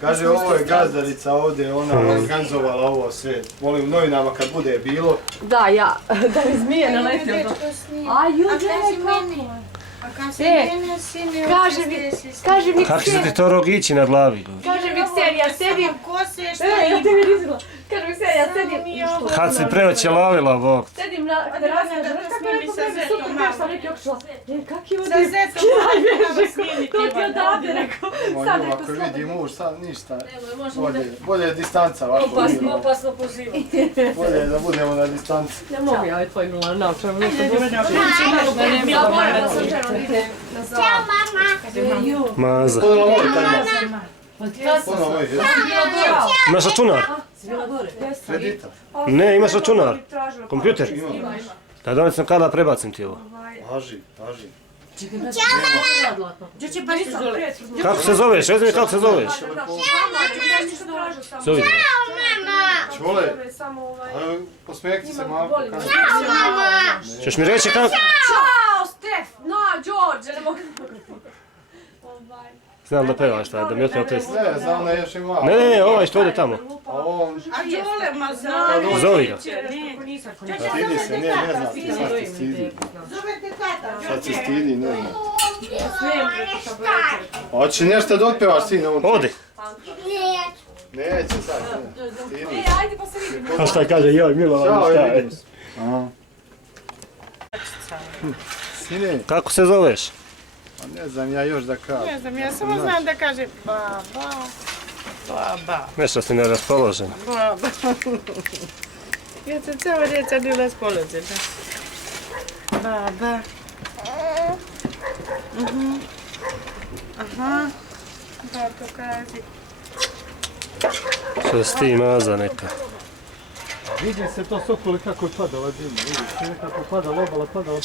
Kaže, ovo je gazdarica ovdje, ona organizovala ovo sve. Molim, u novinama kad bude bilo. Da, ja, da mi zmije ne leti od toga. A jude, kaže mi Kako se ti to rogići na glavi? Kaže mi Ksenija, sedim. Ja te mi rizila. Kaže mi Ksenija, sedim. Kad si prenoće lavila, bok? Sedim na terasi, kako je rekao meni, super veš, sam neki okišla. Kako je ovdje? Sa zetom To ti odavde, rekao. Sad rekao Ako vidi muž, sad ništa. Bolje. Bolje je distanca ovako. Opasno poziva. Bolje je da budemo na distanci. Ne mogu ja tvoj Milan, naučam nešto. Ćao, mama! Maza. Ponovno moj, taj mas. Ponovno moj, Imaš računar? kredita. Ne, imaš računar. Kompjuter? Da donec sam kada prebacim ti ovo. Važi. Kako se zoveš? Rezi mi kako se zoveš? Zovi. Čule, posmijekti se malo. Češ mi reći kako? Ćao, Stef! Na, Đorđe, ne mogu. Znam da pevaš taj, da mi otmeo pjesmu. Ne, znam da još i malo. Ne, ovaj što ide tamo. A on, A Đole, ma zna. Zovi ga. stidi se, ne znam, sad se stidi. Zovete tata. Sad se stidi, ne znam. Hoće nešto da otpevaš, sine, on. Odi. Neće sad, stidi. Ajde pa se vidimo. A šta kaže, joj Milovan, Ćao, šta je? vidim se. Sine, Kako se zoveš? pa ne znam ja još da kažem. Ne znam, ja samo znam da kaže baba. Baba. Nešto si neraspoložen. Baba. Ja sam cała djeca bila raspoložena. Baba. Aha. Tako kaže. Što si ti maza neka? Vidi se to sokoli kako pada ova zima, vidi se nekako pada obala, padala.